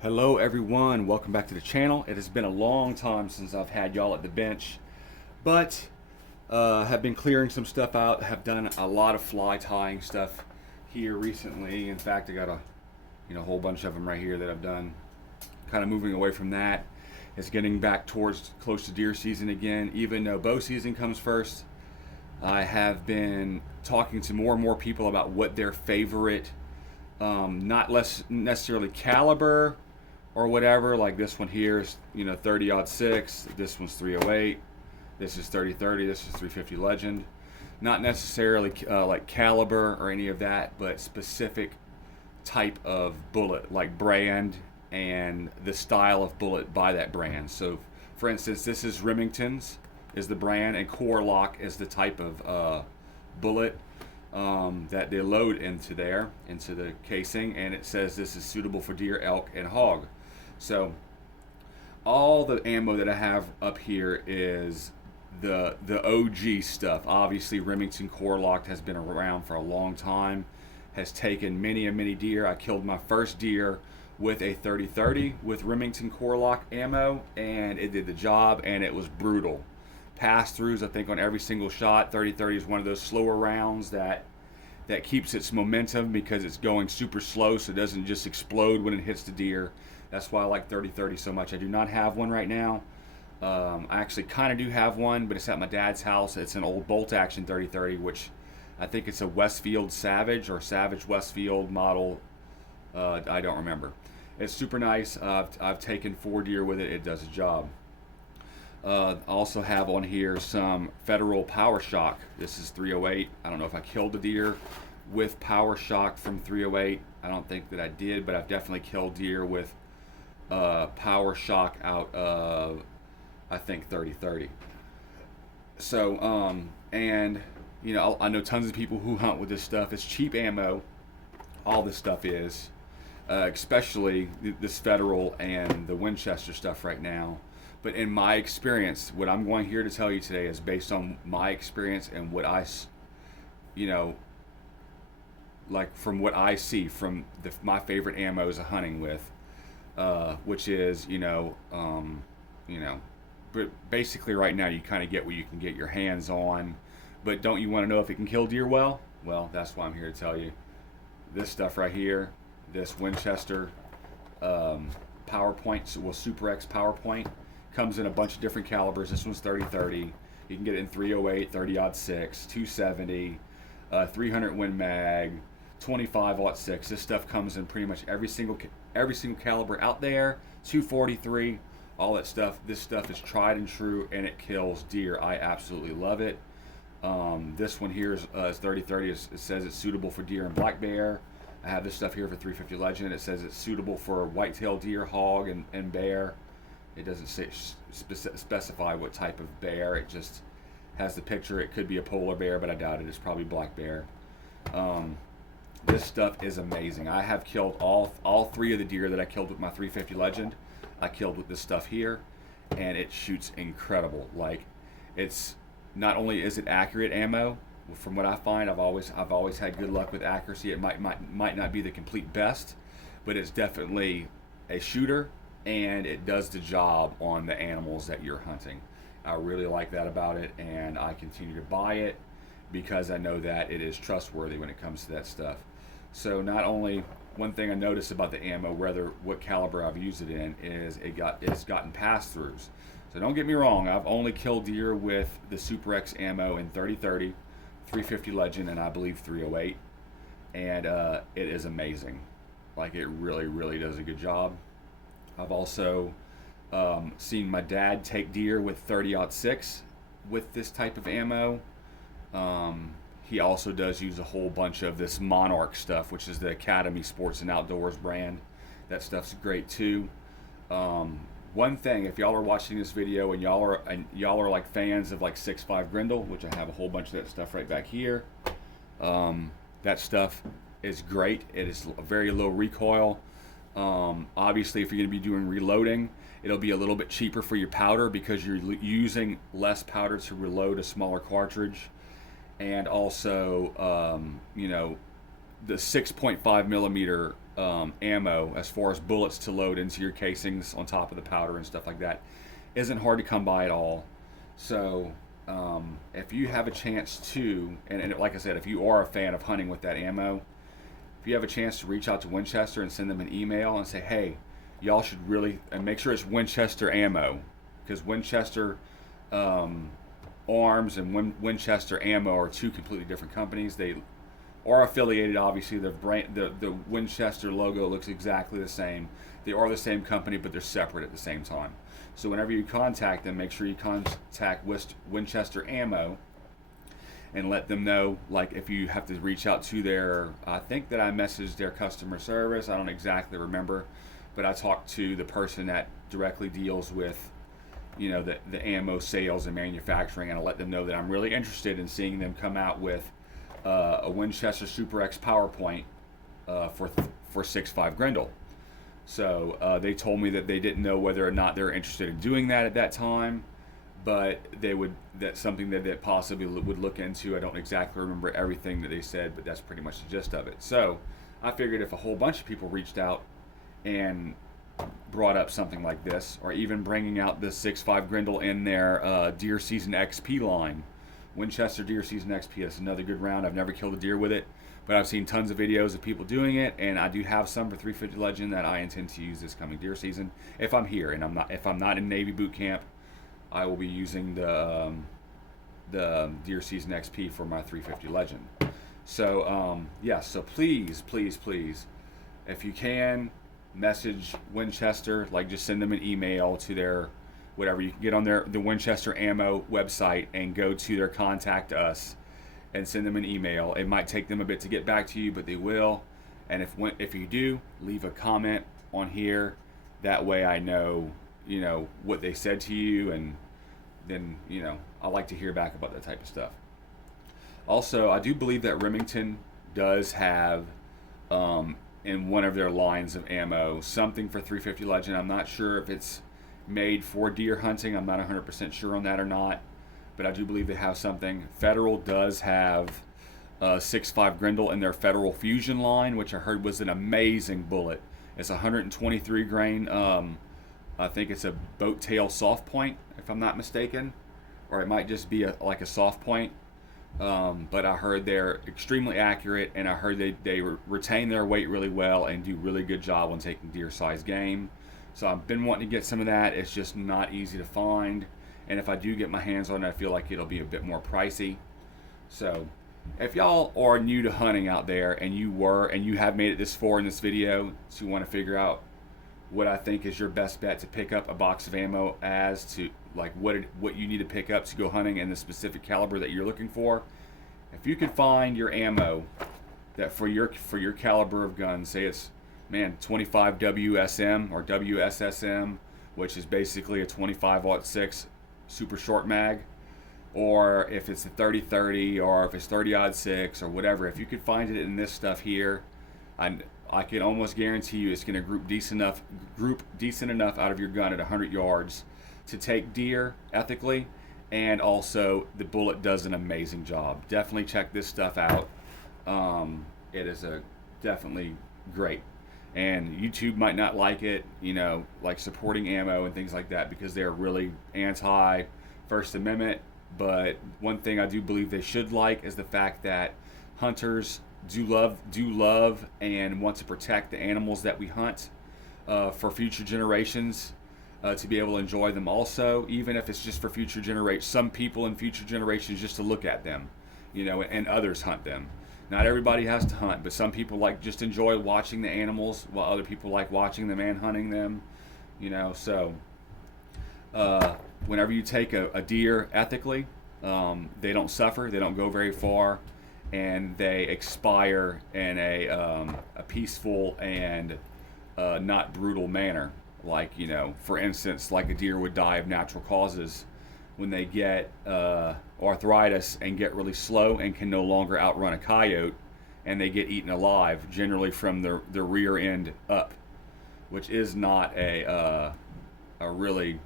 Hello everyone, welcome back to the channel. It has been a long time since I've had y'all at the bench, but have been clearing some stuff out, have done a lot of fly tying stuff here recently. In fact, I got a whole bunch of them right here that I've done. Kind of moving away from that. It's getting back towards close to deer season again, even though bow season comes first. I have been talking to more and more people about what their favorite, not less necessarily caliber or whatever. Like this one here is 30-06. This one's 308. This is 30-30. This is 350 Legend. Not necessarily like caliber or any of that, but specific type of bullet, like brand and the style of bullet by that brand. So, for instance, this is Remington's is the brand, and Core-Lokt is the type of bullet that they load into the casing, and it says this is suitable for deer, elk, and hog. So all the ammo that I have up here is the OG stuff. Obviously, Remington Core-Lokt has been around for a long time, has taken many and many deer. I killed my first deer with a 30-30 with Remington Core-Lokt ammo, and it did the job, and it was brutal. Pass-throughs, I think, on every single shot. 30-30 is one of those slower rounds that keeps its momentum because it's going super slow, so it doesn't just explode when it hits the deer. That's why I like 30-30 so much. I do not have one right now. I actually kind of do have one, but it's at my dad's house. It's an old bolt action 30-30, which I think it's a Westfield Savage or Savage Westfield model. I don't remember. It's super nice. I've taken 4 deer with it. It does a job. I also have on here some Federal Power Shock. This is 308. I don't know if I killed a deer with Power Shock from 308. I don't think that I did, but I've definitely killed deer with Power Shock out of, I think, 30-30. So, and I know tons of people who hunt with this stuff. It's cheap ammo. All this stuff is, especially this Federal and the Winchester stuff right now. But in my experience, what I'm going here to tell you today is based on my experience and what like from what I see from my favorite ammos of hunting with, which is, but basically right now you kind of get what you can get your hands on. But don't you want to know if it can kill deer well? Well, that's why I'm here to tell you. This stuff right here, this Winchester PowerPoint, well, Super X PowerPoint, comes in a bunch of different calibers. This one's 30-30. You can get it in 308, 30-06, 270, 300 Win Mag, 25-06. This stuff comes in pretty much every single caliber out there. 243, all that stuff. This stuff is tried and true, and it kills deer. I absolutely love it. This one here is 30-30. It says it's suitable for deer and black bear. I have this stuff here for 350 Legend. It says it's suitable for whitetail deer, hog, and bear. It doesn't specify what type of bear. It just has the picture. It could be a polar bear, but I doubt it. It's probably black bear. This stuff is amazing. I have killed all 3 of the deer that I killed with my 350 Legend. I killed with this stuff here, and it shoots incredible. Like, it's not only is it accurate ammo. From what I find, I've always had good luck with accuracy. It might not be the complete best, but it's definitely a shooter, and it does the job on the animals that you're hunting. I really like that about it, and I continue to buy it because I know that it is trustworthy when it comes to that stuff. So not only, one thing I noticed about the ammo, whether what caliber I've used it in, is it's gotten pass-throughs. So don't get me wrong, I've only killed deer with the Super X ammo in 30-30, 350 Legend, and I believe 308, and it is amazing. Like, it really, really does a good job. I've also seen my dad take deer with 30-06 with this type of ammo. He also does use a whole bunch of this Monarch stuff, which is the Academy Sports and Outdoors brand. That stuff's great too. One thing, if y'all are watching this video and y'all are like fans of like 6.5 Grendel, which I have a whole bunch of that stuff right back here, that stuff is great. It is a very low recoil. Obviously, if you're going to be doing reloading, it'll be a little bit cheaper for your powder because you're using less powder to reload a smaller cartridge. And also, the 6.5 millimeter ammo as far as bullets to load into your casings on top of the powder and stuff like that isn't hard to come by at all. So if you have a chance to, and like I said, if you are a fan of hunting with that ammo, if you have a chance to reach out to Winchester and send them an email and say, hey, y'all should really, and make sure it's Winchester ammo, because Winchester Arms and Winchester Ammo are two completely different companies. They are affiliated, obviously. The Winchester logo looks exactly the same. They are the same company, but they're separate at the same time. So whenever you contact them, make sure you contact Winchester Ammo and let them know, like, if you have to reach out to their, I think that I messaged their customer service. I don't exactly remember, but I talked to the person that directly deals with, you know, the ammo sales and manufacturing, and I let them know that I'm really interested in seeing them come out with a Winchester Super X PowerPoint for 6.5 Grendel. So they told me that they didn't know whether or not they're interested in doing that at that time, but that's something that they possibly would look into. I don't exactly remember everything that they said, but that's pretty much the gist of it. So I figured if a whole bunch of people reached out and brought up something like this, or even bringing out the 6.5 Grendel in their Deer Season XP line, Winchester Deer Season XP, that's another good round. I've never killed a deer with it, but I've seen tons of videos of people doing it, and I do have some for 350 Legend that I intend to use this coming deer season. If I'm here and if I'm not in Navy boot camp, I will be using the Deer Season XP for my 350 Legend. So yes, so please, if you can, message Winchester, like just send them an email to their whatever. You can get on the Winchester Ammo website and go to their contact us and send them an email. It might take them a bit to get back to you, but they will. And if you do, leave a comment on here. That way I know, you know, what they said to you, and then, you know, I like to hear back about that type of stuff. Also, I do believe that Remington does have in one of their lines of ammo something for 350 Legend. I'm not sure if it's made for deer hunting. I'm not 100% sure on that or not, but I do believe they have something. Federal does have 6.5 Grendel in their Federal Fusion line, which I heard was an amazing bullet. It's 123 grain. I think it's a boat tail soft point, if I'm not mistaken, or it might just be like a soft point. But I heard they're extremely accurate, and I heard they retain their weight really well and do really good job on taking deer size game. So I've been wanting to get some of that. It's just not easy to find, and if I do get my hands on it, I feel like it'll be a bit more pricey. So if y'all are new to hunting out there, and you have made it this far in this video, so you want to figure out what I think is your best bet to pick up a box of ammo, as to like what you need to pick up to go hunting in the specific caliber that you're looking for. If you can find your ammo that for your caliber of gun, say it's 25 WSM or WSSM, which is basically a 25-06 super short mag, or if it's a 30-30, or if it's 30-06 or whatever, if you could find it in this stuff here, I can almost guarantee you it's going to group decent enough out of your gun at 100 yards to take deer ethically, and also the bullet does an amazing job. Definitely check this stuff out. It is definitely great. And YouTube might not like it, you know, like supporting ammo and things like that, because they're really anti First Amendment. But one thing I do believe they should like is the fact that hunters do love and want to protect the animals that we hunt for future generations, to be able to enjoy them also, even if it's just for future generations. Some people in future generations just to look at them, you know, and others hunt them. Not everybody has to hunt, but some people like just enjoy watching the animals, while other people like watching them and hunting them, you know. So whenever you take a deer ethically, they don't suffer, they don't go very far, and they expire in a peaceful and not brutal manner. Like, you know, for instance, like a deer would die of natural causes when they get arthritis and get really slow and can no longer outrun a coyote, and they get eaten alive, generally from the rear end up, which is not a really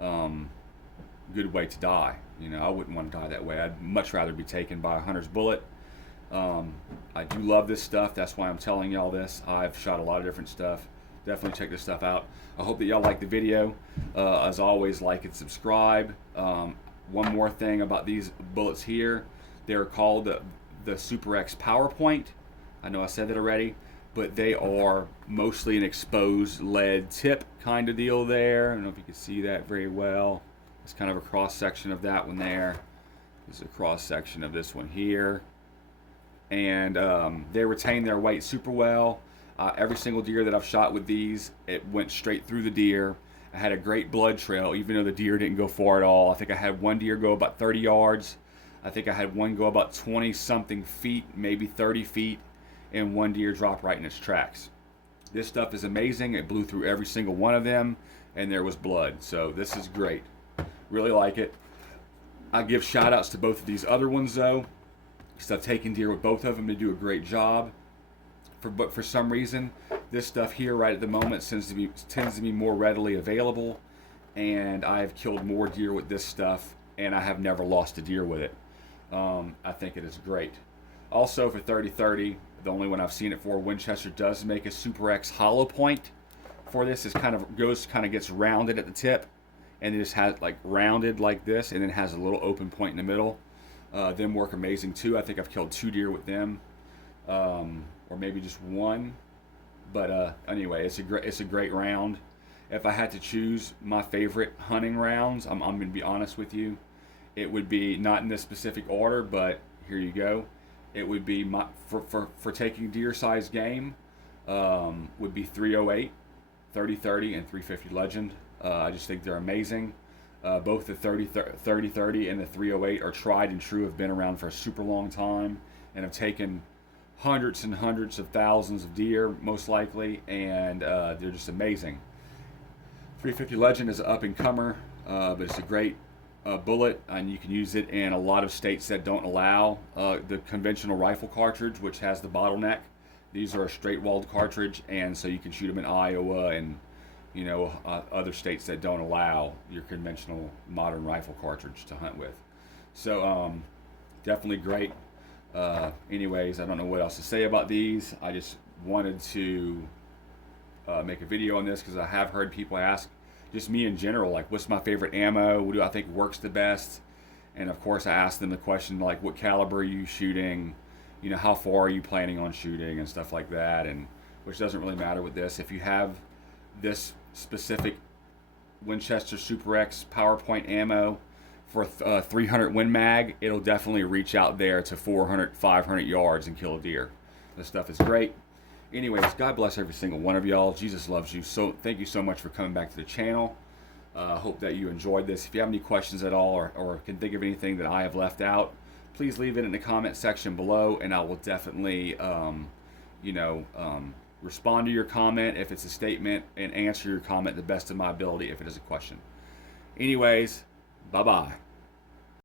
good way to die. You know, I wouldn't want to die that way. I'd much rather be taken by a hunter's bullet I do love this stuff. That's why I'm telling y'all this. I've shot a lot of different stuff. Definitely check this stuff out. I hope that y'all like the video. As always, like and subscribe. One more thing about these bullets here. They're called the Super X PowerPoint. I know I said that already, but they are mostly an exposed lead tip kind of deal there. I don't know if you can see that very well. It's kind of a cross section of that one there. This is a cross section of this one here. And they retain their weight super well. Every single deer that I've shot with these, it went straight through the deer. I had a great blood trail, even though the deer didn't go far at all. I think I had one deer go about 30 yards. I think I had one go about 20 something feet, maybe 30 feet, and one deer drop right in its tracks. This stuff is amazing. It blew through every single one of them, and there was blood. So this is great. Really like it. I give shout outs to both of these other ones though. I've taken deer with both of them to do a great job. But for some reason, this stuff here right at the moment tends to be more readily available, and I have killed more deer with this stuff, and I have never lost a deer with it. I think it is great. Also for 30-30, the only one I've seen it for, Winchester does make a Super X hollow point for this. It kind of gets rounded at the tip, and it just has like rounded like this, and then has a little open point in the middle. Them work amazing too. I think I've killed 2 deer with them. Or maybe just one, but anyway, it's a great round. If I had to choose my favorite hunting rounds, I'm going to be honest with you, it would be not in this specific order, but here you go. It would be for taking deer-sized game, would be 308, 30-30, and 350 Legend. I just think they're amazing. Both the 30-30 and the 308 are tried and true, have been around for a super long time, and have taken hundreds and hundreds of thousands of deer, most likely, and they're just amazing. 350 Legend is an up-and-comer, but it's a great bullet, and you can use it in a lot of states that don't allow the conventional rifle cartridge, which has the bottleneck. These are a straight-walled cartridge, and so you can shoot them in Iowa and other states that don't allow your conventional modern rifle cartridge to hunt with. So definitely great. Anyways, I don't know what else to say about these. I just wanted to make a video on this because I have heard people ask, just me in general, like what's my favorite ammo, what do I think works the best, and of course I asked them the question like what caliber are you shooting, how far are you planning on shooting and stuff like that, and which doesn't really matter with this. If you have this specific Winchester Super X PowerPoint ammo for 300 Win Mag, it'll definitely reach out there to 400, 500 yards and kill a deer. This stuff is great. Anyways, God bless every single one of y'all. Jesus loves you. So thank you so much for coming back to the channel. Hope that you enjoyed this. If you have any questions at all or can think of anything that I have left out, please leave it in the comment section below, and I will definitely, respond to your comment if it's a statement and answer your comment the best of my ability if it is a question. Anyways, bye-bye.